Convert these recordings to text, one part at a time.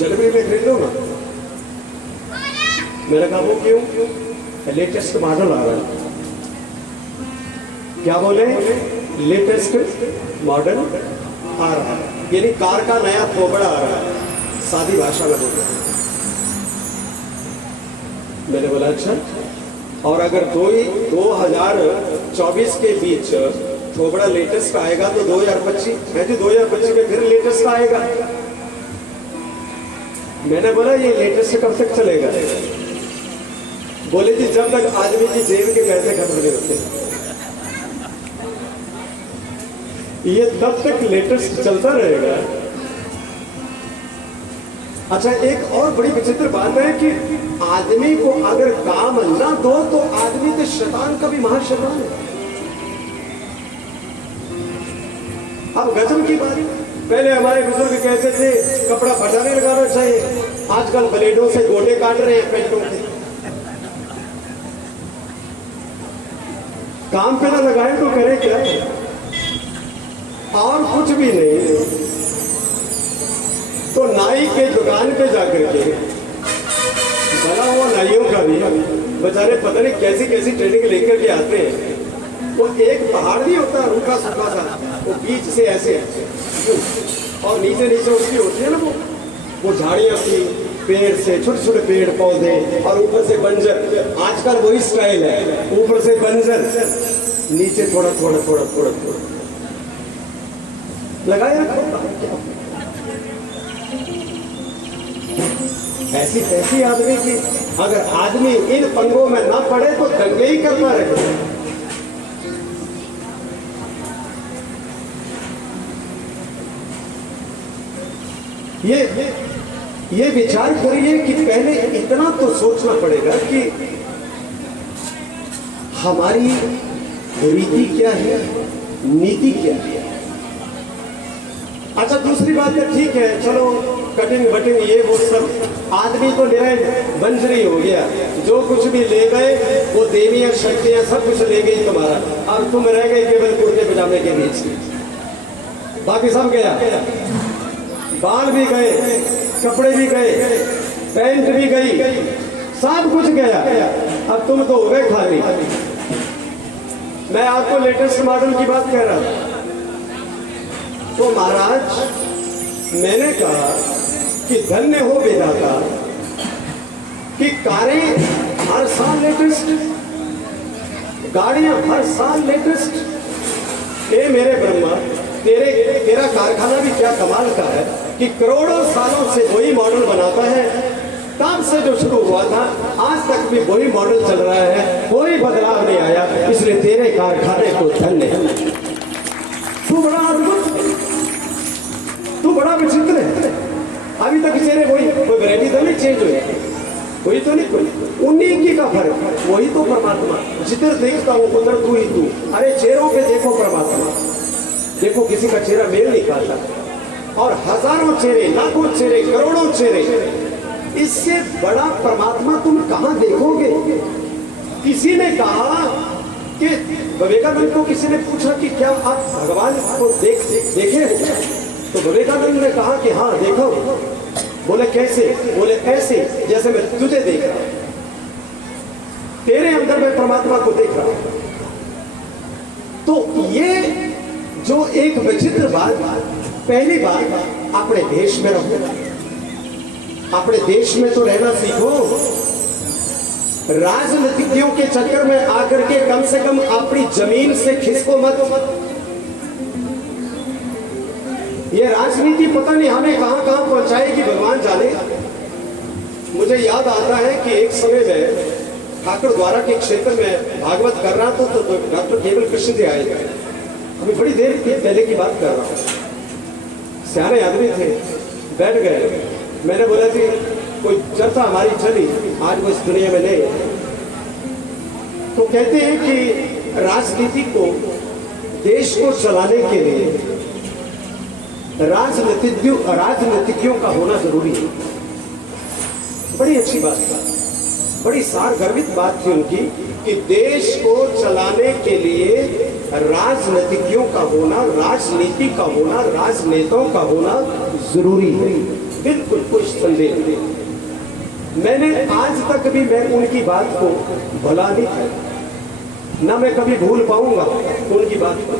जनवरी में खरीदो ना। मैंने कहा वो क्यों? लेटेस्ट मॉडल आ रहा है। क्या बोले? लेटेस्ट मॉडल आ रहा है, यानी कार का नया खोबड़ा आ रहा है, सादी भाषा में बोल रहा है। मैंने बोला अच्छा, और अगर 2024 के बीच खोबड़ा लेटेस्ट आएगा तो 2025 है, जो 2025 में फिर लेटेस्ट आएगा। मैंने बोला ये लेटेस्ट कब तक चलेगा? बोले जी जब तक आदमी की जेब के पैसे खत्म नहीं होते, ये तब तक लेटेस्ट चलता रहेगा। अच्छा, एक और बड़ी विचित्र बात है कि आदमी को अगर काम ना दो तो आदमी तो शैतान का भी महाशैतान है। अब गजब की बात, पहले हमारे बुजुर्ग कहते थे कपड़ा फटा नहीं लगाना चाहिए, आजकल ब्लेडों से गोटे काट रहे हैं पेंटों के। काम पे ना लगाए तो करे क्या? और कुछ भी नहीं तो नाई के दुकान पे जाकर के, बना हुआ नाइयों का भी बेचारे पता नहीं कैसी कैसी ट्रेनिंग लेकर के आते हैं। वो एक पहाड़ नहीं होता रूखा सूखा सा, वो बीच से ऐसे और नीचे नीचे उसकी होती है ना वो झाड़ियां की, पेड़ से छोटे छोटे पेड़ पौधे और ऊपर से बंजर। आजकल वही स्टाइल है, ऊपर से बंजर, नीचे थोड़ा थोड़ा थोड़ा थोड़ा थोड़ा लगाए रखो। ऐसी तैसी आदमी की अगर आदमी इन पंगों में ना पड़े तो दंगे ही करता रहे। ये विचार करिए कि पहले इतना तो सोचना पड़ेगा कि हमारी रीति क्या है, नीति क्या है। अच्छा, दूसरी बात है, ठीक है चलो कटिंग बटिंग ये वो सब आदमी तो निराय बंजरी हो गया, जो कुछ भी ले गए वो देवियां शक्तियां सब कुछ ले गई तुम्हारा, और तुम रह गए केवल कुर्ते पजामे के बीच, बाकी सब गया। बाल भी गए, कपड़े भी गए, पैंट भी गई, सब कुछ गया। अब तुम तो हो गए खाली। मैं आपको लेटेस्ट मॉडल की बात कह रहा हूं। तो महाराज मैंने कहा कि धन्य हो विधाता कि कारें हर साल लेटेस्ट, गाड़ियां हर साल लेटेस्ट। ए मेरे ब्रह्मा, तेरा कारखाना भी क्या कमाल का है कि करोड़ों सालों से वही मॉडल बनाता है। तब से जो शुरू हुआ था आज तक भी वही मॉडल चल रहा है, कोई बदलाव नहीं आया। इसलिए तेरे कारखाने को धन्य है। तू बड़ा अद्भुत, तू बड़ा विचित्र है। अभी तक चेहरे वही, कोई वैरायटी तो नहीं चेंज हुई, कोई तो नहीं, कोई उन्हीं की का फर्क, वही तो परमात्मा। जिधर देखता हूँ उधर तू ही तू। अरे चेहरों पे देखो परमात्मा, देखो किसी का चेहरा मेल नहीं खाता, और हजारों चेहरे, लाखों चेहरे, करोड़ों चेहरे, इससे बड़ा परमात्मा तुम कहां देखोगे? किसी ने कहा कि विवेकानंद को किसी ने पूछा कि क्या आप भगवान को देखे? तो विवेकानंद ने कहा कि हाँ देखो। बोले कैसे? बोले ऐसे जैसे मैं तुझे देख रहा हूं, तेरे अंदर मैं परमात्मा को देख रहा हूं। तो ये जो एक विचित्र बात, पहली बात अपने देश में रहो, अपने देश में तो रहना सीखो। राजनीतिज्ञों के चक्कर में आकर के कम से कम अपनी जमीन से खिसको मत। ये राजनीति पता नहीं हमें कहां कहां पहुंचाएगी, भगवान जाने। मुझे याद आता है कि एक समय में ठाकुर द्वारा के क्षेत्र में भागवत कर रहा था तो डॉक्टर केवल कृष्ण जी आए। अभी बड़ी देर पहले की बात कर रहा हूं, सियाने आदमी थे, बैठ गए। मैंने बोला कि कोई चर्चा हमारी चली, आज वो इस दुनिया में नहीं है। तो कहते हैं कि राजनीति को, देश को चलाने के लिए राजनीतिज्ञों का होना जरूरी है। बड़ी अच्छी बात है, बड़ी सारगर्भित बात थी उनकी कि देश को चलाने के लिए राजनीतिज्ञों का होना, राजनीति का होना, राजनेताओं का होना जरूरी है। बिल्कुल कोई संदेह नहीं। मैंने आज तक भी मैं उनकी बात को भुला नहीं था, ना मैं कभी भूल पाऊंगा उनकी बात को।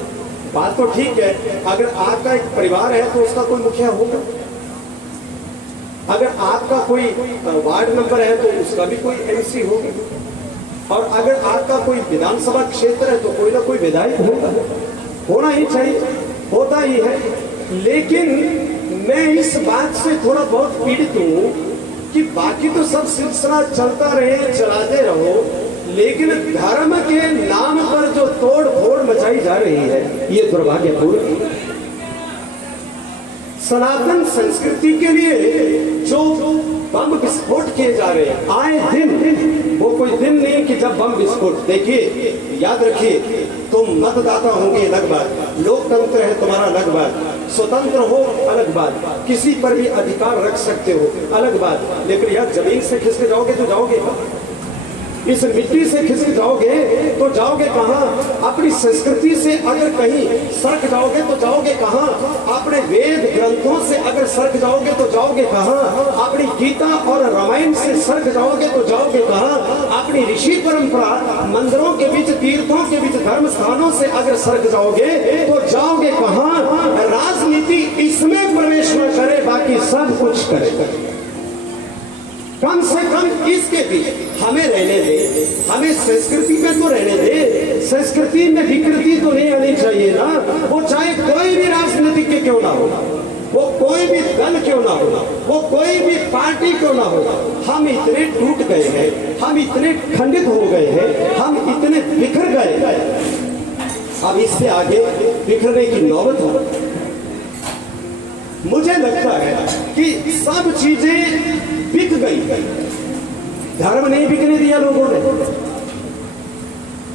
बात तो ठीक है, अगर आपका एक परिवार है तो उसका कोई मुखिया होगा, अगर आपका कोई वार्ड नंबर है तो उसका भी कोई एमसी होगा, और अगर आपका कोई विधानसभा क्षेत्र है तो कोई ना कोई विधायक होगा, होना ही चाहिए, होता ही है। लेकिन मैं इस बात से थोड़ा बहुत पीड़ित हूं कि बाकी तो सब सिलसिला चलता रहे, चलाते रहो, लेकिन धर्म के नाम पर जो तोड़ फोड़ मचाई जा रही है ये दुर्भाग्यपूर्ण। सनातन संस्कृति के लिए जो बम विस्फोट किए जा रहे हैं आए दिन, वो कोई दिन नहीं कि जब बम विस्फोट। देखिए, याद रखिए, तुम मतदाता होंगे अलग बात, लोकतंत्र है तुम्हारा अलग बात, स्वतंत्र हो अलग बात, किसी पर भी अधिकार रख सकते हो अलग बात, लेकिन यार जमीन से खिसक जाओगे तो जाओगे, इस मिट्टी से खिसक जाओगे तो जाओगे कहां? अपनी संस्कृति से अगर कहीं सरक जाओगे तो जाओगे कहां? अपने वेद ग्रंथों से अगर सरक जाओगे तो जाओगे कहां? अपनी गीता और रामायण से सरक जाओगे तो जाओगे कहां? अपनी ऋषि परंपरा, मंदिरों के बीच, तीर्थों के बीच, धर्म स्थानों से अगर सरक जाओगे तो जाओगे कहां? राजनीति इसमें प्रवेश न करे, बाकी सब कुछ करे। कम से कम इसके बीच हमें रहने दे, हमें संस्कृति में तो रहने दे। संस्कृति में विकृति तो नहीं आनी चाहिए ना, वो चाहे कोई भी राजनीतिज्ञ क्यों ना हो, वो कोई भी दल क्यों ना हो, वो कोई भी पार्टी क्यों ना हो। हम इतने टूट गए हैं, हम इतने खंडित हो गए हैं, हम इतने बिखर गए, अब इससे आगे बिखरने की नौबत हो। मुझे लगता है कि सब चीजें बिक गई, धर्म नहीं बिकने दिया लोगों ने।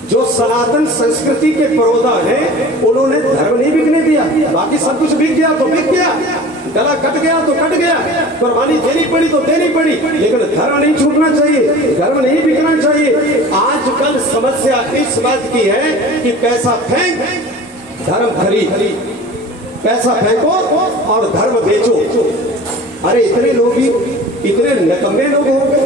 जो सनातन संस्कृति के परोधा है उन्होंने धर्म नहीं बिकने दिया, बाकी सब कुछ बिक गया तो बिक गया, गला कट गया तो कट गया, कुर्बानी देनी पड़ी तो देनी पड़ी, लेकिन धर्म नहीं छूटना चाहिए, धर्म नहीं बिकना चाहिए। आजकल समस्या इस बात की है कि पैसा फेंक, धर्म खरीद, पैसा फेंको और धर्म बेचो। अरे इतने लोग ही, इतने नकम्मे लोग हो गए,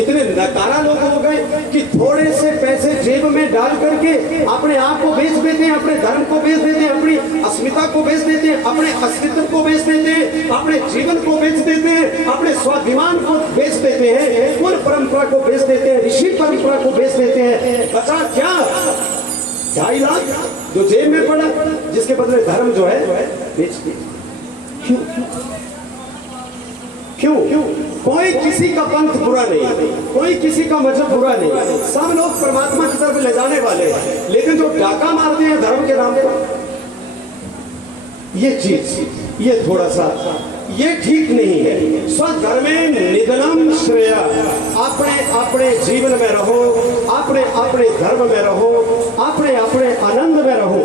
इतने नकारा लोग हो गए कि थोड़े से पैसे जेब में डाल करके अपने आप को बेच देते हैं, अपने धर्म को बेच देते हैं, अपनी अस्मिता को बेच देते हैं, अपने अस्तित्व को बेच देते हैं, अपने जीवन को बेच देते हैं, अपने स्वाभिमान को बेच देते हैं, कुल परंपरा को बेच देते हैं, ऋषि परंपरा को बेच देते हैं। बचा क्या? 2.5 लाख जो जेब में पड़ा, जिसके बदले धर्म जो है बेच दिया। क्यों? कोई किसी का पंथ बुरा नहीं, कोई किसी का मजहब बुरा नहीं, सब लोग परमात्मा की तरफ ले जाने वाले हैं, लेकिन जो डाका मारते हैं धर्म के नाम पर, ये चीज, ये थोड़ा सा ये ठीक नहीं है। स्वधर्मे निधनम श्रेय, अपने अपने जीवन में रहो, अपने अपने धर्म में रहो, अपने अपने आनंद में रहो।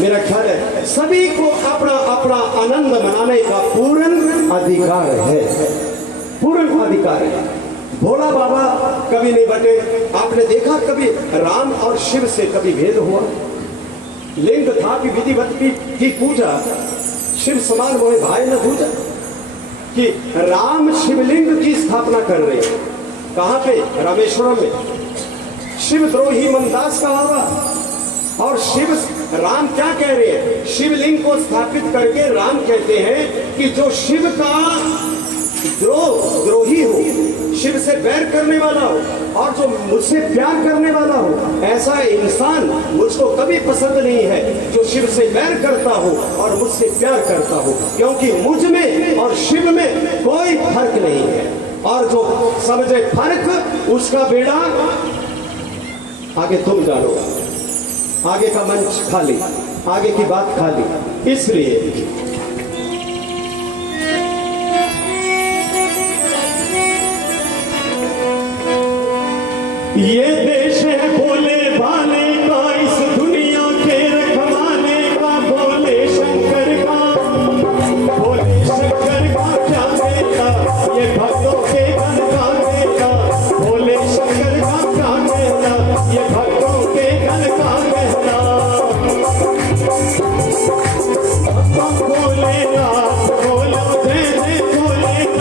मेरा ख्याल है सभी को अपना अपना आनंद मनाने का पूर्ण अधिकार है, पूर्ण अधिकार है। भोला बाबा कभी नहीं बटे। आपने देखा कभी राम और शिव से कभी भेद हुआ? लिंग था कि विधिवत की पूजा, शिव समान मोहे भाई न पूजा, कि राम शिवलिंग की स्थापना कर रहे हैं। कहां पे? रामेश्वरम में। शिवद्रोही मनदास का हुआ, और शिव राम क्या कह रहे हैं? शिवलिंग को स्थापित करके राम कहते हैं कि जो शिव का द्रोही हो, शिव से बैर करने वाला हो, और जो मुझसे प्यार करने वाला हो, ऐसा इंसान मुझको कभी पसंद नहीं है जो शिव से बैर करता हो और मुझसे प्यार करता हो, क्योंकि मुझ में और शिव में कोई फर्क नहीं है। और जो समझे फर्क, उसका बेड़ा आगे तुम जानो, आगे का मंच खाली, आगे की बात खाली। इसलिए ये देश है भोले भाले का, इस दुनिया के रखवाले का, भोले शंकर का, भोले शंकर का क्या कहता, ये भक्तों के गण गाने का, भोले शंकर का क्या कहता, ये भक्तों के गण का कहता। भोलेनाथ बोलो जय जय भोलेनाथ,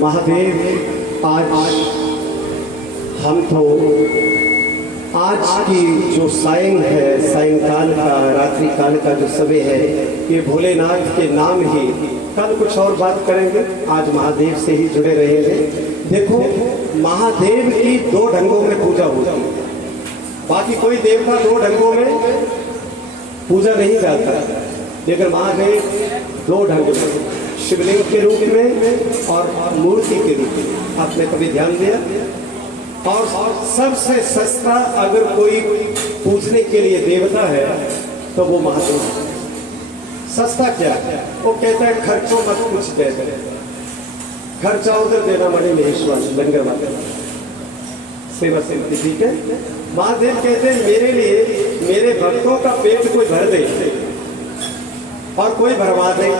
महादेव आज हम तो आज की जो सायं है, सायंकाल का, रात्रि काल का जो समय है, ये भोलेनाथ के नाम ही, कल कुछ और बात करेंगे, आज महादेव से ही जुड़े रहेंगे। देखो, महादेव की दो ढंगों में पूजा होती है, बाकी कोई देवता दो ढंगों में पूजा नहीं जाता, लेकिन महादेव दो ढंग में, शिवलिंग के रूप में और मूर्ति के रूप में। आपने कभी ध्यान दिया? और सबसे सस्ता अगर कोई पूजने के लिए देवता है तो वो महादेव है। सस्ता क्या है? वो कहता है खर्चो मत कुछ दे दे, खर्चा उधर देना मणि महेश्वर लंगर माता सेवा से, ठीक है। महादेव कहते हैं मेरे लिए मेरे भक्तों का पेट कोई भर दे और कोई भरवा दे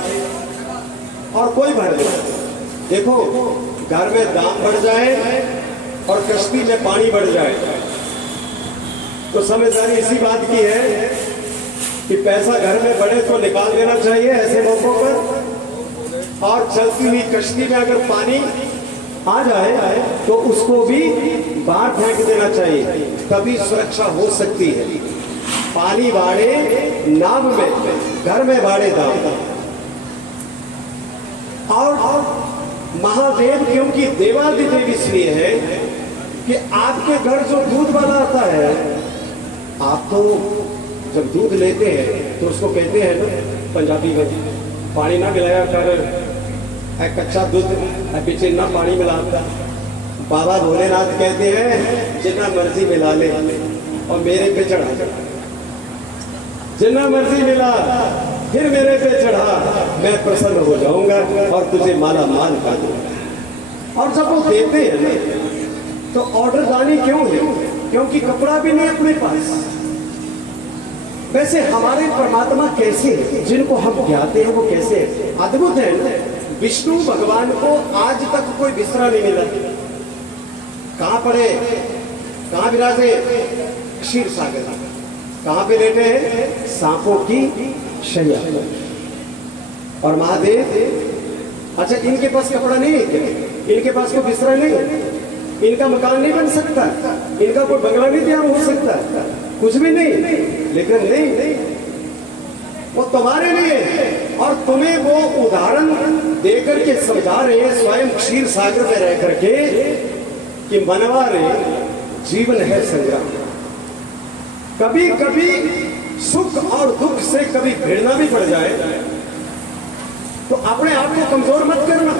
और कोई भर दे। देखो, घर में दाम बढ़ जाए और कश्ती में पानी बढ़ जाए तो समझदारी इसी बात की है कि पैसा घर में बढ़े तो निकाल देना चाहिए ऐसे मौकों पर, और चलती हुई कश्ती में अगर पानी आ जाए तो उसको भी बाहर फेंक देना चाहिए, तभी सुरक्षा हो सकती है। पानी बाढ़े नाव में, घर में बाढ़े दाम। और महादेव क्योंकि देवादिदेव इसलिए है कि आपके घर जो दूध वाला आता है, आप तो जब दूध लेते हैं तो उसको कहते हैं ना पंजाबी में, पानी ना मिलाया कर, कच्चा दूध पीछे ना पानी मिलाता। बाबा भोलेनाथ कहते हैं जितना मर्जी मिला ले और मेरे पे चढ़ा, जितना मर्जी मिला फिर मेरे पे चढ़ा, मैं प्रसन्न हो जाऊंगा और तुझे माला माल कर दूंगा। और जब वो देते हैं ना तो ऑर्डर दानी क्यों है? क्योंकि कपड़ा भी नहीं अपने पास। वैसे हमारे परमात्मा कैसे हैं, जिनको हम ज्ञाते हैं वो कैसे हैं? अद्भुत है ना। विष्णु भगवान को आज तक कोई बिस्तरा नहीं मिला। कहां पड़े, कहां विराजे? क्षीर सागर। कहां पे लेटे हैं? सांपों की शैया। और महादेव, अच्छा इनके पास कपड़ा नहीं है क्या? इनके पास कोई बिस्तरा नहीं है? इनका मकान नहीं बन सकता? इनका कोई बंगला नहीं तैयार हो सकता? कुछ भी नहीं। लेकिन नहीं, वो तुम्हारे लिए, और तुम्हें वो उदाहरण देकर के समझा रहे हैं स्वयं क्षीर सागर में रह करके कि मनवा रे जीवन है संग्राम। कभी कभी सुख और दुख से कभी भिड़ना भी पड़ जाए तो अपने आप को कमजोर मत करना,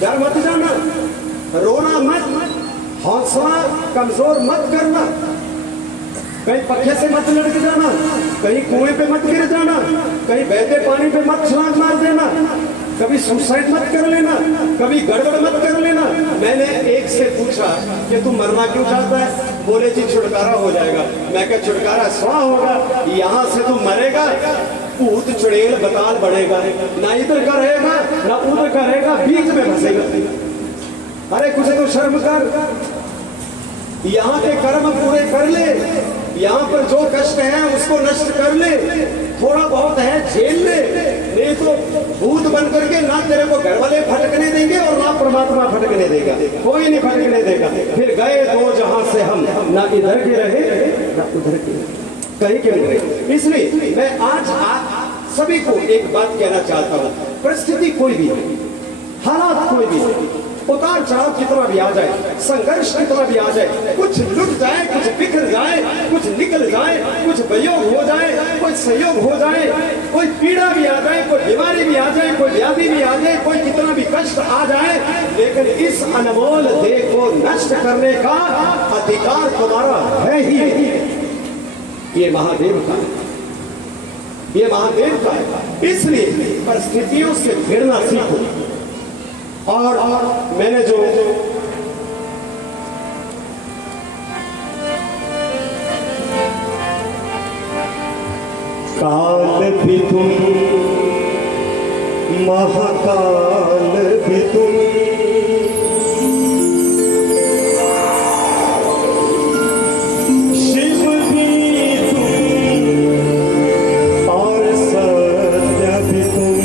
डर मत जाना, रोना मत, हौसला कमजोर मत करना, कहीं पक्के से मत लड़क जाना, कहीं कुएं पे मत गिर जाना, कहीं बहते पानी पे मत छलांग मार देना, कभी सुसाइड मत कर लेना, कभी गड़बड़ मत कर लेना। मैंने एक से पूछा कि तू मरना क्यों चाहता है? बोले जी छुटकारा हो जाएगा। मैं क्या छुटकारा स्वाह होगा? यहाँ से तू मरेगा, भूत चुड़ैल बताल बढ़ेगा, ना इधर का रहेगा ना उधर का रहेगा, बीच में फंसेगा। अरे कुछ तो शर्म कर, यहाँ के कर्म पूरे कर ले, यहाँ पर जो कष्ट है उसको नष्ट कर ले, थोड़ा बहुत है झेल ले, नहीं तो भूत बन करके ना तेरे को घर वाले फटकने देंगे और ना परमात्मा फटकने देगा, कोई नहीं फटकने देगा। फिर गए दो जहां से हम, ना इधर के रहे ना उधर के, कहीं के नहीं रहे। इसलिए मैं आज आप सभी को एक बात कहना चाहता हूँ, परिस्थिति कोई भी हो, हालात कोई भी हो, उतार चढ़ाव कितना भी आ जाए, संघर्ष कितना भी आ जाए, कुछ लुट जाए, कुछ बिखर जाए, कुछ निकल जाए, कुछ वियोग हो जाए, कोई संयोग हो जाए, कोई पीड़ा भी आ जाए, कोई बीमारी भी आ जाए, कोई व्याधि भी आ जाए, कोई कितना भी कष्ट आ जाए, लेकिन इस अनमोल देह को नष्ट करने का अधिकार तुम्हारा है ही। ये महादेव का, ये महादेव का है। इसलिए परिस्थितियों से भिड़ना सीखो। और मैंने जो काल भी तुम महाकाल भी तुम, शिव भी तुम और सत्य भी तुम,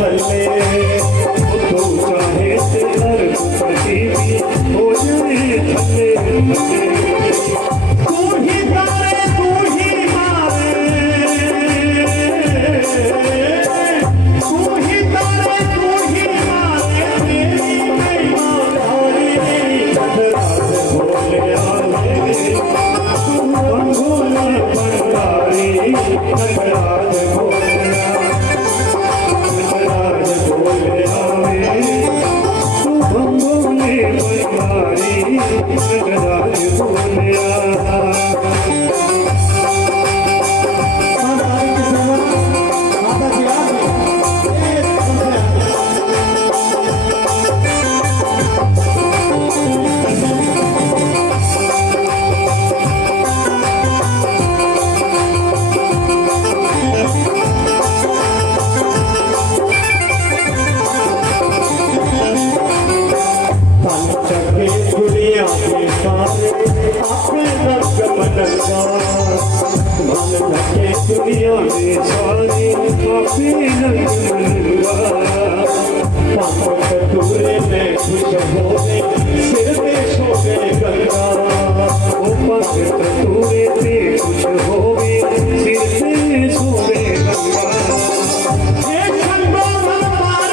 भले तू चाहे तेरे पति भी हो जाए भले तू ही तारे तू ही मारे तू ही तारे तू ही मारे मेरी बेईमानी रात भोले आवे तू भंगोला भंडारी रात भोले भोले आवे तू भंगोले भंडारी रात भोले दुनिया के सारे अपने रंग मनवा मन लगे दुनिया में सारे अपने रंग मनवा पाप कटोरे में खुश होने सिर पे शोभे गंगा ओ पाप कटोरे में खुश होवे सिर पे शोभे गंगा ये खंडो पार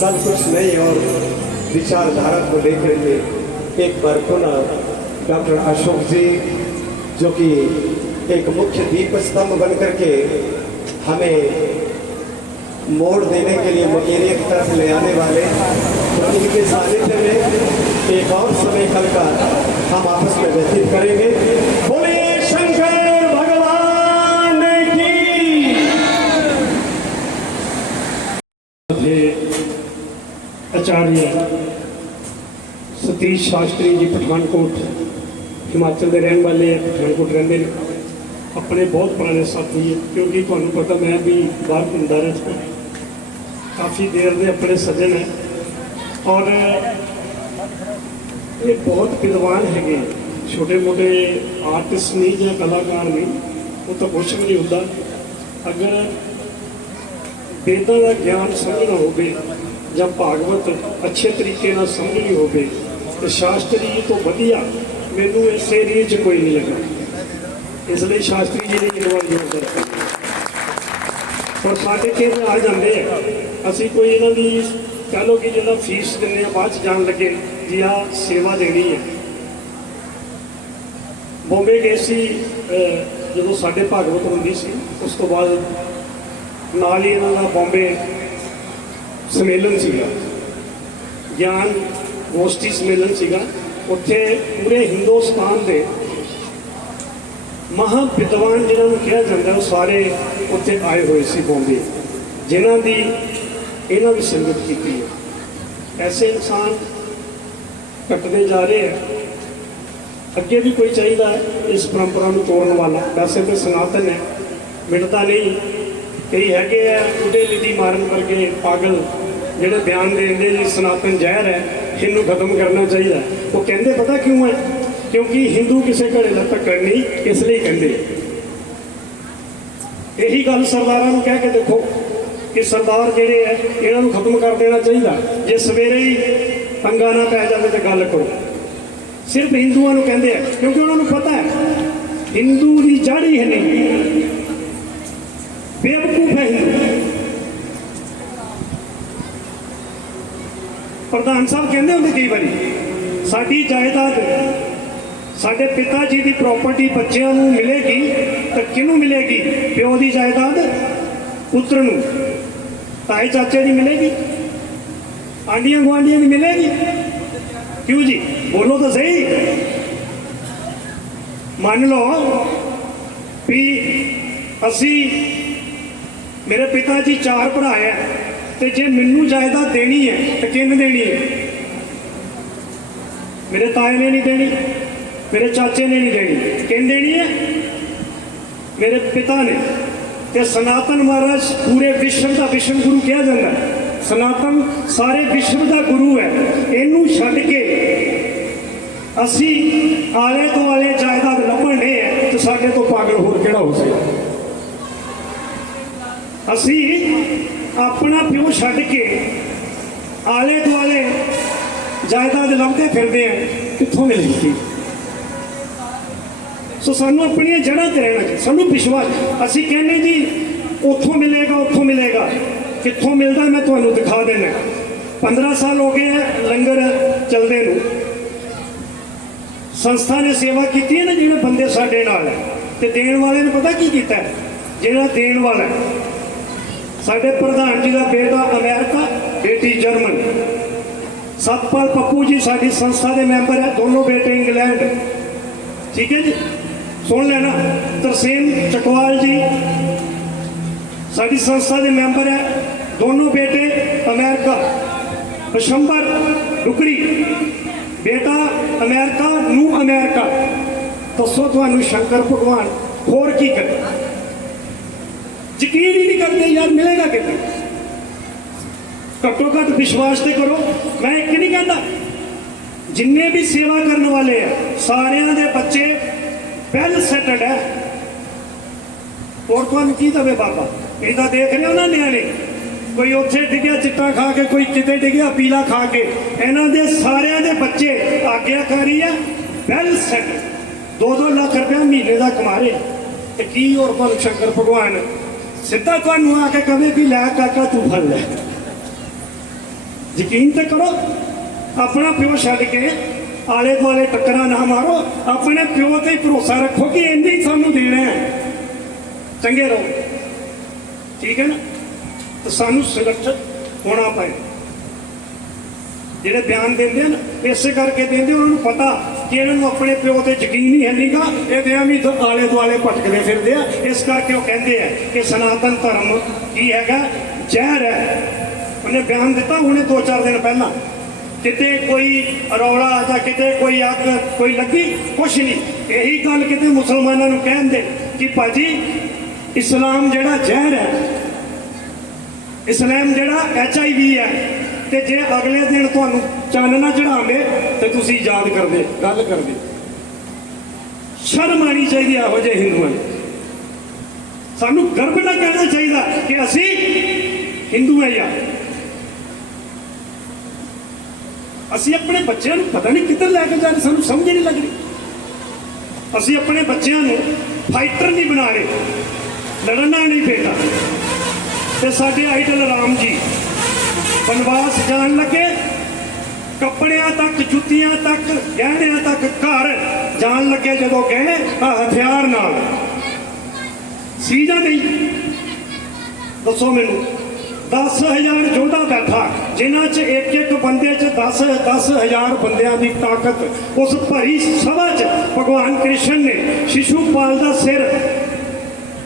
कल कुछ नई और विचारधारा को लेकर के एक बार पुनः डॉक्टर अशोक जी जो कि एक मुख्य दीप स्तंभ बन करके हमें मोड़ देने के लिए मकेरिया की तरफ ले आने वाले, तो इनके सानिध्य में एक और समय कल का हम आपस में व्यतीत करेंगे। बोले शंकर भगवान की। साढ़े आचार्य सतीश शास्त्री जी पठानकोट हिमाचल के रहने वाले हैं, पठानकोट रहते हैं, अपने बहुत पुराने साथी है, क्योंकि तुहानू पता मैं भी बाहर घूमता रहा, काफ़ी देर के अपने सज्जन है। और ये बहुत विद्वान है, छोटे मोटे आर्टिस्ट नहीं या कलाकार नहीं, वो तो कुछ भी नहीं होता। अगर वेदां का ज्ञान समझना होवे या भागवत अच्छे तरीके ना समझनी होवे तो शास्त्री जी तो वधिया मैनू इस एरिए च कोई नहीं लगा, इसलिए शास्त्री जी ने एक बार योग करता। और साढ़े केंद्र आ जाते हैं, असी कोई इन्हों की कह लो कि जिन्हें फीस देने बाद च जान लगे जी आ सेवा देनी है। बॉम्बे गए सी जो साढ़े भागवत होंगी सी, उस तो बाद नाल ही इन्हों का बॉम्बे सम्मेलन सीगा, ज्ञान गोष्ठी सम्मेलन सीगा। उत्थे पूरे हिंदुस्तान के महा विद्वान जिन्होंने कहा जाता है वो सारे उत्थे आए हुए सी बॉम्बे, जिन्हों की इन्हों की संगत की है। ऐसे इंसान कटते जा रहे हैं, अगे भी कोई चाहिए है इस परंपरा को तोड़ने वाला। वैसे तो सनातन है, मिटता नहीं। कई है उदय निधि मारन करके पागल ਜਿਹੜੇ बयान देंगे जी सनातन जहर है, इनू खत्म करना चाहिए। वो कहते पता क्यों है, क्योंकि हिंदू किसी घड़े का धक्कड़ नहीं, इसलिए कहते। यही गल सरदारों को कह के देखो कि सरदार जेडे है इन्हों खत्म कर देना चाहिए। जे सवेरे ही पंगा ना पै जाए तो गल करो। सिर्फ हिंदुओं को कहते हैं क्योंकि उन्होंने पता है हिंदू की जड़ ही है नहीं, बेवकूफ है हिंदू। प्रधान साहब कहते होंगे कई बारी साडी जायदाद साडे पिता जी की प्रॉपर्टी बच्चों को मिलेगी तो किनू मिलेगी? प्यो की जायदाद पुत्र नूं, ताए चाचे की मिलेगी, आंडियां गुआंढियां की मिलेगी। क्यों जी, बोलो तो सही। मान लो भी असी मेरे पिता जी 4 भरा है, तो जे मैनू जायदाद देनी है तो किन देनी है? मेरे ताए ने नहीं देनी, मेरे चाचे ने नहीं देनी, किन देनी है? मेरे पिता ने। तो सनातन महाराज पूरे विश्व का विश्व गुरु कहा जाता है। सनातन सारे विश्व का गुरु है। इनू छड्ड के असी आले तो आले जायदाद लभण डे है तो साडे तो पागल होर किहड़ा हो सकदा? असी अपना प्यो छड्ड के आले दुआले जायदाद लभदे फिरदे हैं, कित्थों मिलेगी? सो सानू अपनी जड़ां ते रहना चाहिए, सानू विश्वास। असी कहने जी उथों मिलेगा उथों मिलेगा, कित्थों मिलता मैं तुहानू दिखा देना। 15 साल हो गए हैं लंगर चलदे नूं। संस्था ने सेवा की है ना, जिहड़े बंदे साडे नाल है, ते देण वाले ने पता की कीता है? जिहड़ा देण वाला है, साडे प्रधान जी का बेटा अमेरिका, बेटी जर्मन। सतपाल पप्पू जी साडी संस्था के मैंबर है, दोनों बेटे इंग्लैंड। ठीक है जी, सुन लेना। तरसेम चकवाल जी साडी संस्था के मैंबर है, दोनों बेटे अमेरिका। पशंबर डुकरी बेटा अमेरिका, नू अमेरिका। दसो तुहानू शंकर भगवान होर की करे? यकीन ही नहीं करते यार, मिलेगा कितने? घट्टो घट विश्वास तो करो। मैं एक नहीं कहता, जिन्ने भी सेवा करने वाले हैं सारिਆਂ ਦੇ बच्चे वेल सैटल्ड है। और तुहानू की दवे बाबा? ये तो देख रहे हो ना न्याणे, कोई उत्थे डिग्या चिट्टा खा के, कोई किते डिग्या पीला खा के। इन्हों के सारिਆਂ ਦੇ बच्चे आग्याकारी है, वेल सैटल्ड। 2-2 लाख रुपया महीने का कमा रहे। तो की और तुहानू शंकर भगवान सीधा तुहानू आके कहे भी लै काका तू फल लै? यकीन तो करो। अपना प्यो छड्ड के आले दुआले टक्करा ना मारो, अपने प्यो ते भरोसा रखो कि इन्हें ही सानू देना है। चंगे रहो, ठीक है ना? तो सानू सुरक्षित होना पाए। ਜਿਹੜੇ ਬਿਆਨ ਦਿੰਦੇ ਹਨ ਇਸੇ ਕਰਕੇ ਦਿੰਦੇ, ਉਹਨਾਂ ਨੂੰ ਪਤਾ ਕਿ ਇਹਨਾਂ ਨੂੰ ਆਪਣੇ ਪਿਓ ਤੇ ਯਕੀਨ ਹੀ ਹੈ ਨਹੀਂਗਾ, ਇਹ ਤੇ ਐਵੇਂ ਆਲੇ ਦੁਆਲੇ ਭਟਕਦੇ ਫਿਰਦੇ ਆ। ਇਸ ਕਰਕੇ ਉਹ ਕਹਿੰਦੇ ਆ ਕਿ ਸਨਾਤਨ ਧਰਮ ਕੀ ਹੈਗਾ? ਜ਼ਹਿਰ ਹੈ। ਉਹਨੇ ਬਿਆਨ ਦਿੱਤਾ ਹੁਣੇ 2-4 ਦਿਨ ਪਹਿਲਾਂ, ਕਿਤੇ ਕੋਈ ਰੌਲਾ ਜਾਂ ਕਿਤੇ ਕੋਈ ਅੱਗ ਕੋਈ ਲੱਗੀ, ਕੁਛ ਨਹੀਂ। ਇਹੀ ਗੱਲ ਕਿਤੇ ਮੁਸਲਮਾਨਾਂ ਨੂੰ ਕਹਿੰਦੇ ਕਿ ਭਾਜੀ ਇਸਲਾਮ ਜਿਹੜਾ ਜ਼ਹਿਰ ਹੈ, ਇਸਲਾਮ ਜਿਹੜਾ HIV ਹੈ, ਤੇ ਜੇ ਅਗਲੇ ਦਿਨ ਤੁਹਾਨੂੰ ਚੰਨ ਨਾ ਚੜਾਵੇ ਤੇ ਤੁਸੀਂ ਯਾਦ ਕਰਦੇ ਗੱਲ ਕਰਦੇ। ਸ਼ਰਮ ਆਣੀ ਚਾਹੀਦੀ ਇਹੋ ਜਿਹੇ ਹਿੰਦੂਆਂ ਨੂੰ। ਸਾਨੂੰ ਗਰਵ ਨਾਲ ਕਹਿਣਾ ਚਾਹੀਦਾ ਕਿ ਅਸੀਂ ਹਿੰਦੂ ਹਾਂ ਯਾਰ। ਅਸੀਂ ਆਪਣੇ ਬੱਚਿਆਂ ਨੂੰ ਪਤਾ ਨਹੀਂ ਕਿੱਧਰ ਲੈ ਕੇ ਜਾ ਰਹੇ, ਸਾਨੂੰ ਸਮਝ ਨਹੀਂ ਲੱਗ ਰਹੀ। ਅਸੀਂ ਆਪਣੇ ਬੱਚਿਆਂ ਨੂੰ ਫਾਈਟਰ ਨਹੀਂ ਬਣਾ ਰਹੇ, ਲੜਨਾ ਨਹੀਂ ਬੇਟਾ। ਤੇ ਸਾਡੇ ਆਈਡਲ ਰਾਮ ਜੀ ਬਨਵਾਸ ਜਾਣ ਲੱਗੇ, ਕੱਪੜਿਆਂ ਤੱਕ, ਜੁੱਤੀਆਂ ਤੱਕ, ਗਹਿਣਿਆਂ ਤੱਕ, ਘਰ ਜਾਣ ਲੱਗੇ ਜਦੋਂ ਗਏ ਹਥਿਆਰ ਨਾਲ ਸੀ ਜਾਂ ਨਹੀਂ? ਦੱਸੋ ਮੈਨੂੰ। 10,000 ਯੋਧਾ ਬੈਠਾ, ਜਿਨ੍ਹਾਂ 'ਚ ਇੱਕ ਬੰਦੇ 'ਚ 10,000 ਬੰਦਿਆਂ ਦੀ ਤਾਕਤ। ਉਸ ਭਰੀ ਸਭਾ 'ਚ ਭਗਵਾਨ ਕ੍ਰਿਸ਼ਨ ਨੇ ਸ਼ਿਸ਼ੂਪਾਲ ਦਾ ਸਿਰ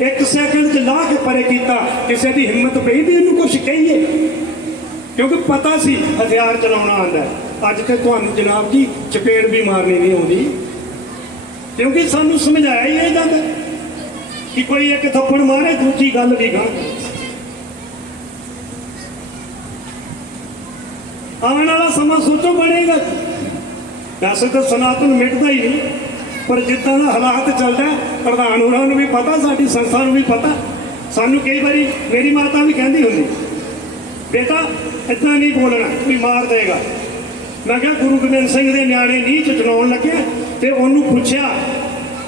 1 ਸੈਕਿੰਡ 'ਚ ਲਾ ਕੇ ਪਰੇ ਕੀਤਾ। ਕਿਸੇ ਦੀ ਹਿੰਮਤ ਪਈ ਵੀ ਇਹਨੂੰ ਕੁਛ ਕਹੀਏ, ਕਿਉਂਕਿ ਪਤਾ ਸੀ ਹਥਿਆਰ ਚਲਾਉਣਾ ਆਉਂਦਾ। ਅੱਜ ਤੇ ਤੁਹਾਨੂੰ ਜਨਾਬ ਜੀ ਚਪੇੜ ਵੀ ਮਾਰਨੀ ਨਹੀਂ ਆਉਂਦੀ, ਕਿਉਂਕਿ ਸਾਨੂੰ ਸਮਝਾਇਆ ਹੀ ਇਹ ਜਾਂਦਾ ਕਿ ਕੋਈ ਇੱਕ ਥੱਪੜ ਮਾਰੇ, ਦੂਜੀ ਗੱਲ ਵੀ ਗਾਂ। ਆਉਣ ਵਾਲਾ ਸਮਾਂ ਸੋਚੋ ਬਣੇਗਾ। ਵੈਸੇ ਤਾਂ ਸਨਾਤਨ ਮਿਟਦਾ ਹੀ ਨਹੀਂ, ਪਰ ਜਿੱਦਾਂ ਦਾ ਹਾਲਾਤ ਚੱਲਦਾ, ਪ੍ਰਧਾਨ ਹੋਰਾਂ ਨੂੰ ਵੀ ਪਤਾ, ਸਾਡੀ ਸੰਸਥਾ ਨੂੰ ਵੀ ਪਤਾ। ਸਾਨੂੰ ਕਈ ਵਾਰੀ ਮੇਰੀ ਮਾਤਾ ਵੀ ਕਹਿੰਦੀ ਹੁੰਦੀ, ਬੇਟਾ ਇੱਦਾਂ ਨਹੀਂ ਬੋਲਣਾ, ਕੋਈ ਮਾਰ ਦੇਗਾ। ਮੈਂ ਕਿਹਾ ਗੁਰੂ ਗੋਬਿੰਦ ਸਿੰਘ ਦੇ ਨਿਆਣੇ ਨੀਚ ਚਲਾਉਣ ਲੱਗੇ ਤੇ ਉਹਨੂੰ ਪੁੱਛਿਆ,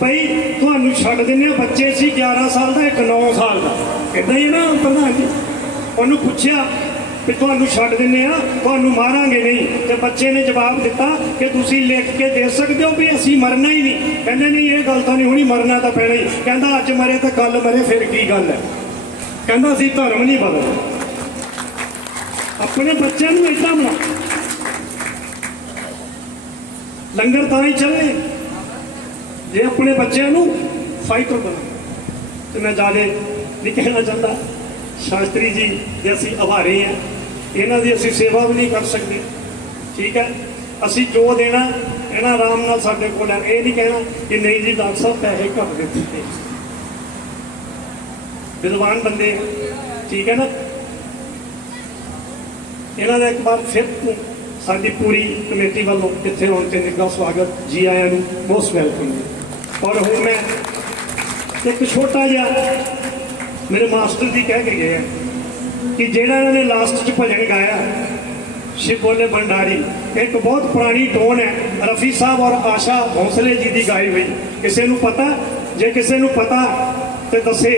ਭਈ ਤੁਹਾਨੂੰ ਛੱਡ ਦਿੰਦੇ ਆ, ਬੱਚੇ ਸੀ 11 ਸਾਲ ਦਾ, ਇੱਕ 9 ਸਾਲ ਦਾ, ਇੱਦਾਂ ਹੀ ਨਾ ਪ੍ਰਧਾਨ ਜੀ। ਉਹਨੂੰ ਪੁੱਛਿਆ ਵੀ ਤੁਹਾਨੂੰ ਛੱਡ ਦਿੰਦੇ ਆ, ਤੁਹਾਨੂੰ ਮਾਰਾਂਗੇ ਨਹੀਂ। ਤੇ ਬੱਚੇ ਨੇ ਜਵਾਬ ਦਿੱਤਾ ਕਿ ਤੁਸੀਂ ਲਿਖ ਕੇ ਦੇ ਸਕਦੇ ਹੋ ਵੀ ਅਸੀਂ ਮਰਨਾ ਹੀ ਨਹੀਂ। ਕਹਿੰਦੇ ਨਹੀਂ, ਇਹ ਗੱਲ ਤਾਂ ਨਹੀਂ ਹੋਣੀ, ਮਰਨਾ ਤਾਂ ਪੈਣਾ ਹੀ। ਕਹਿੰਦਾ ਅੱਜ ਮਰੇ ਤਾਂ ਕੱਲ ਮਰੇ, ਫਿਰ ਕੀ ਗੱਲ ਹੈ। ਕਹਿੰਦਾ ਅਸੀਂ ਧਰਮ ਨਹੀਂ ਬਦਲਣਾ, ਆਪਣੇ ਬੱਚਿਆਂ ਨੂੰ ਏਦਾਂ ਬਣਾ। ਲੰਗਰ ਤਾਂ ਹੀ ਚੱਲੇ ਜੇ ਆਪਣੇ ਬੱਚਿਆਂ ਨੂੰ ਫਾਈਟਰ ਬਣਾ। ਤੇ ਮੈਂ ਜ਼ਿਆਦਾ ਨਹੀਂ ਕਹਿਣਾ ਚਾਹੁੰਦਾ, ਸ਼ਾਸਤਰੀ ਜੀ ਦੇ ਅਸੀਂ ਆਭਾਰੀ ਹਾਂ, ਇਹਨਾਂ ਦੀ ਅਸੀਂ ਸੇਵਾ ਵੀ ਨਹੀਂ ਕਰ ਸਕਦੇ। ਠੀਕ ਹੈ, ਅਸੀਂ ਜੋ ਦੇਣਾ ਇਹਨਾਂ ਆਰਾਮ ਨਾਲ ਸਾਡੇ ਕੋਲ ਹੈ। ਇਹ ਨਹੀਂ ਕਹਿਣਾ ਕਿ ਨਹੀਂ ਜੀ ਡਾਕਟਰ ਸਾਹਿਬ ਪੈਸੇ ਘੱਟ ਦਿੱਤੇ। ਵਿਦਵਾਨ ਬੰਦੇ, ਠੀਕ ਹੈ ਨਾ। ਇਹਨਾਂ ਦਾ ਇੱਕ ਵਾਰ ਫਿਰ ਸਾਡੀ ਪੂਰੀ ਕਮੇਟੀ ਵੱਲੋਂ ਇੱਥੇ ਆਉਣ ਤੇ ਨਿੱਘਾ ਸਵਾਗਤ, ਜੀ ਆਇਆਂ ਨੂੰ, ਮੋਸਟ ਵੈਲਕਮ। ਔਰ ਹੁਣ ਮੈਂ ਇੱਕ ਛੋਟਾ ਜਿਹਾ ਮੇਰੇ ਮਾਸਟਰ ਜੀ ਕਹਿ ਕੇ ਗਏ ਕਿ ਜਿਹੜਾ ਇਹਨਾਂ ਨੇ ਲਾਸਟ 'ਚ ਭਜਨ ਗਾਇਆ ਸ਼ਿਵ ਬੋਲੇ ਭੰਡਾਰੀ, ਇੱਕ ਬਹੁਤ ਪੁਰਾਣੀ ਟੋਨ ਹੈ, ਰਫੀ ਸਾਹਿਬ ਔਰ ਆਸ਼ਾ ਭੋਂਸਲੇ ਜੀ ਦੀ ਗਾਈ ਹੋਈ। ਕਿਸੇ ਨੂੰ ਪਤਾ? ਜੇ ਕਿਸੇ ਨੂੰ ਪਤਾ ਤੇ ਦੱਸੇ,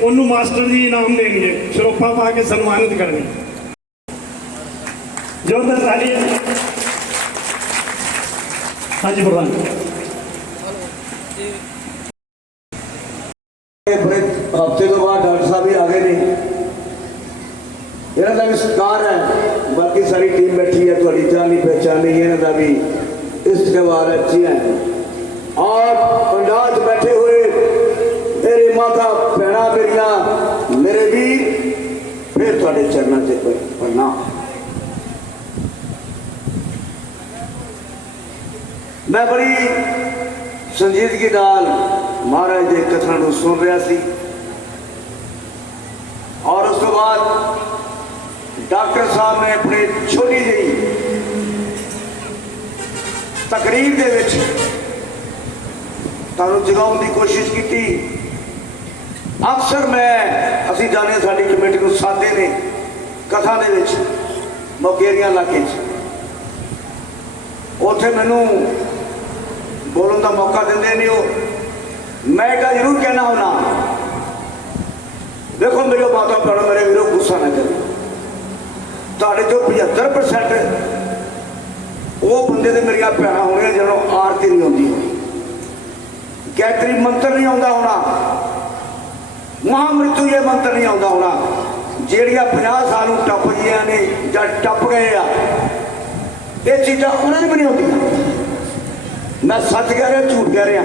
ਉਹਨੂੰ ਮਾਸਟਰ ਜੀ ਇਨਾਮ ਦੇਣਗੇ, ਸਰੋਪਾ ਪਾ ਕੇ ਸਨਮਾਨਿਤ ਕਰਨਗੇ। जोरदार ताली। हाँ जी प्रधान। बड़े हफ्ते तो बाद डॉक्टर साहब भी आ गए नहीं, इन्हों का भी सत्कार है। बाकी सारी टीम बैठी है, थोड़ी जानी पहचानी, इन्हों का भी इस्तेवाल अच्छी है। और पंडाल बैठे हुए मेरी माता भैना मेरिया, मेरे वीर, फिर थोड़े चरणों से पढ़ना। मैं बड़ी संजीदगी नाल महाराज के कथा को सुन रहा सी। और उस तो बाद डॉक्टर साहब ने अपनी छोटी जी तकरीर दे विच तुहानूं जगाउण दी कोशिश की। अक्सर मैं असीं जाने साडी कमेटी को सादे ने कथा दे विच मोगेरिया इलाके उत्थे मैनूं बोलने का मौका देंगे नहीं हो। मैं एक जरूर कहना होना, देखो मेरे माता भैनों, मेरे वीरों, गुस्सा ना करो। तुहाडे जो 75% वो बंदे तो मेरिया भैन होने जिन्होंने आरती नहीं आती होनी, गायत्री मंत्र नहीं आता होना, महामृत्यु ये मंत्र नहीं आता होना, ਜਿਹੜੀਆਂ 50 साल टप गई ने ਜਾਂ टप गए आ, ये चीज़ां उन्होंने भी नहीं आती। मैं सच कह रहा, झूठ कह रहा?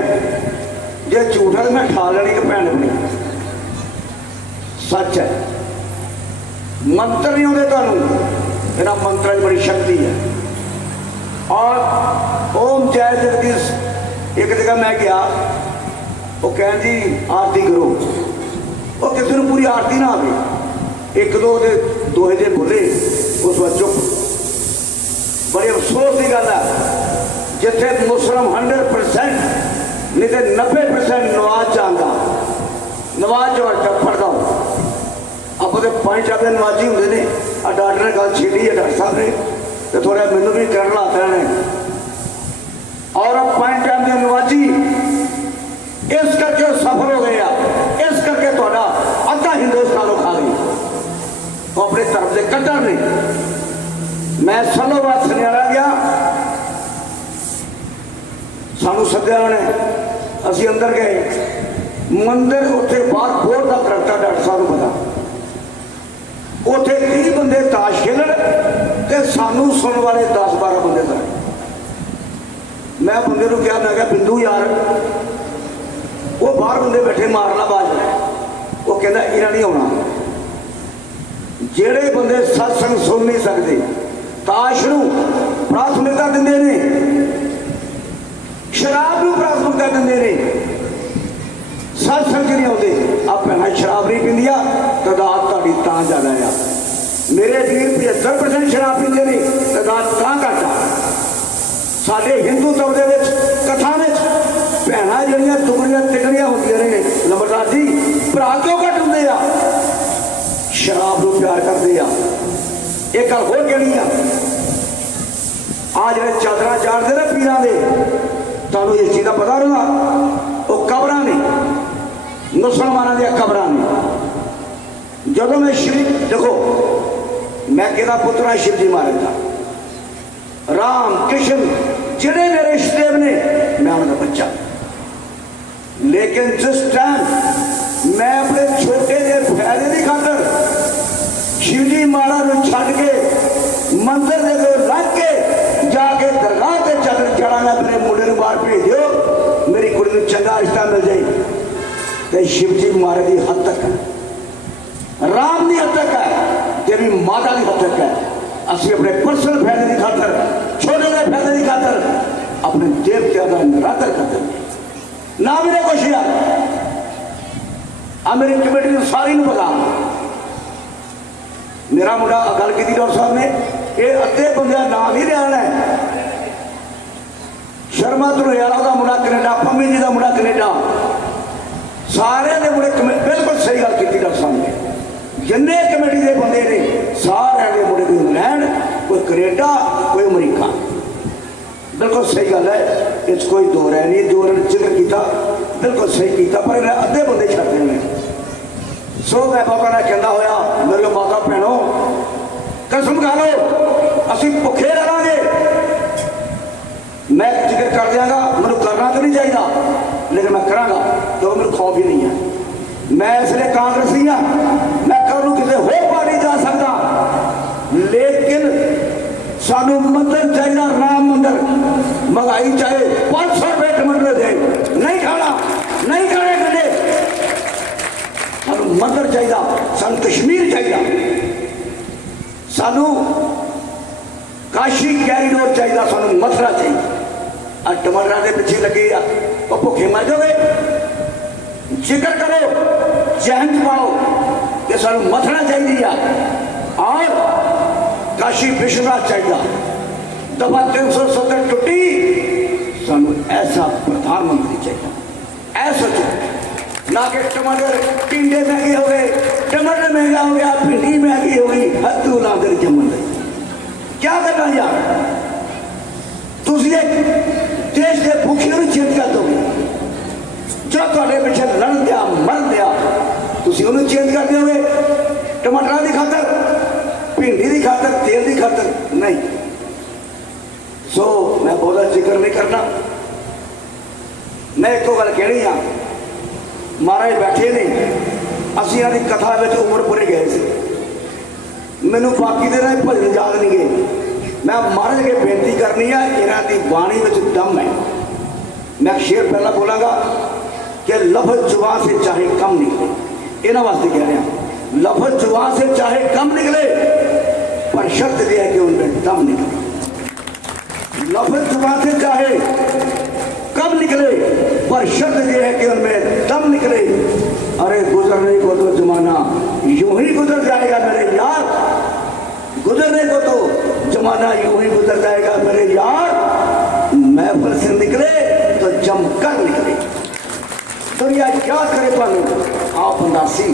जे झूठ है तो मैं ठा लेनी कि भैन अपनी, सच है। मंत्र नहीं आते तुहानू, मेरा मंत्र की बड़ी शक्ति है। और ओम जय जगदीश एक जगह मैं गया, वो कह जी आरती करो, वो किसी को पूरी आरती ना आए, एक दो दोहे जे बोले उस वक्त चुप। बड़ी अफसोस की गल है जिथे मुस्लिम 100% नहीं तो 90% नवाज चाहता, नवाज जो पढ़ता आप तो 5-4 दिन नवाजी होंगे ने। डॉक्टर ने गल छेड़ी है, डॉक्टर साहब ने तो थोड़ा मैनू भी कर ला देने। और अब 5 टाइम की नवाजी इस करके सफल हो गया, इस करके थोड़ा अद्धा हिंदुस्तान खा गई। वो अपने धर्म से कट्टर नहीं। मैं सलोवाद सुनियारा गया, सानू सद्या उन्हें, असी अंदर गए, मंदिर उत्थे बाहर बोर्ड का करता, डॉक्टर साहब को पता उत्थे 30 बंदे ताश खेलन ते सानू सुन वाले 10-12 बंदे थे। मैं बंदे को क्या, मैं क्या बिंदु यार, वो बाहर बंदे बैठे मारना बाज, वो कहता इन्हें नहीं आना। जेड़े बंदे सत्संग सुन नहीं सकते ताश नूं प्राथमिकता दिंदे ने, शराब नूं प्राथमिकता दिंदे ने, सत्संग नहीं आते। आप भैन शराब नहीं पींदिया, तादाद ताड़ी तां ज़्यादा आ। मेरे वीर 75% शराब पींदे ने, तादाद तां घट आ। साडे हिंदू तबके विच कथा विच भैनां जिहड़ियां दुगड़ियां तिगड़ियां होंदियां ने, लंबरदार जी भरा क्यों घट हुंदे आ? शराब नूं प्यार करदे आ। एक गल होर कहनी आ, आ जिहड़े चादरां चाढ़दे ने पीरां दे, तुहानूं इस चीज़ का पता होगा, वो कबरां ने, मुसलमानों दी कबरां ने। जदों मैं श्री देखो, मैं किहदा पुत्र हां शिव जी महाराज का, राम कृष्ण जिहड़े मेरे इष्टदेव ने, मैं उनका बच्चा। लेकिन जिस टाइम मैं अपने छोटे जे फायदे की खातर शिव जी महाराज को छड्ड के मंदिर के लग के जाके दरगाह से चादर चढ़ाना, अपने मुंडे को बाहर भेज दो, मेरी कुड़ी को चंगा रिश्ता मिल जाए। तो शिव जी महाराज की हद तक है, राम की हद तक है, तेरी माता की हद तक है। असं अपने पर्सनल फायदे की खातर, छोटे के फायदे की खातर अपने देवत्या का निरादर करते हैं। ना मेरे कुछ यार, आ मेरी कमेटी को सारी नहीं पता। मेरा मुंडा गल की डॉक्टर साहब ने, ये अद्धे बंद नाम ही लिया है। शर्मा धुरेवाला का मुंडा कनेडा, पंमी जी का मुंडा कनेडा, सारे ने मुंडे बिल्कुल सही गल की डॉक्टर साहब ने। जिन्ने कमेटी के बंदे ने सारे के मुंडे, कोई इंग्लैंड, कोई कनेडा, कोई अमरीका, बिल्कुल सही गल है। इस कोई दो राय नहीं, जो उन्होंने जिक्र किया बिल्कुल सही किया, पर इन्हें अद्धे बंदे छड्डे ने। सो मैं बाबा ने कहना होया, मेरे माता भैनों कसम खा लो, असी भुखे रहांगे। मैं जिक्र कर दियांगा, मैं करना तो नहीं चाहिए, लेकिन मैं करांगा क्योंकि मेरे खौफ ही नहीं है। मैं इसलिए कांग्रेसी हाँ, मैं कल नूं किसी होर पार्टी जा सकता, लेकिन सानू मंदिर चाहिए, राम मंदिर। महंगाई चाहे 500 रुपये टमाटर दे, नहीं खाना, नहीं खाने गड्ढे, सानू मंदिर चाहिए, सानू कश्मीर चाहिए, सानू काशी कैरीडोर चाहिए, सानू मथुरा चाहिए। आ टमाटर के पिछे लगे आ भुखे मर जाओगे। जिक्र करो, जहन पाओ कि सानू मथुरा चाहिए और काशी विश्वनाथ चाहिए। दफा 370 टुटी, सानू ऐसा प्रधानमंत्री चाहिए, ऐसा चाहिए। ना कि टमाटर टिंडे महंगे हो गए, टमाटर महंगा हो गया, भिंडी महंगी हो गई, हद्दू लांदर जमन गई। क्या करना यार? तुम देश के भूखियों को चेंज कर दोगे, जो थोड़े पिछे लड़ दिया मर दिया, तुम चेंज कर दोगे टमाटर की खातर, भिंडी की खातर, तेल की खातर नहीं। सो मैं बहुत जिक्र नहीं करना। मैं एक गल कहनी हाँ, महाराज बैठे ने, असी इन्हों की कथा में उम्र पूरे गए थे, मैनू बाकी दे भजन याद नहीं गए। मैं महाराज के बेनती करनी है, इन्हों की बाणी में दम है। मैं शेर पहला बोलांगा कि लफ्ज जुबान से चाहे कम निकले, इन्होंने वास्ते कह रहा लफ्ज जुबान से चाहे कम निकले पर शर्त यह है कि उनमें दम निकले। लफ्ज जुबान से चाहे कम निकले पर शर्त यह है कि उनमें दम निकले। अरे गुजरने को तो जमाना यूं ही गुजर जाएगा मेरे यार, गुजरने को तो जमाना यूं ही गुजर जाएगा मेरे यार। महफिल से निकले तो जमकर निकले। दुनिया क्या करे पानी आप नासी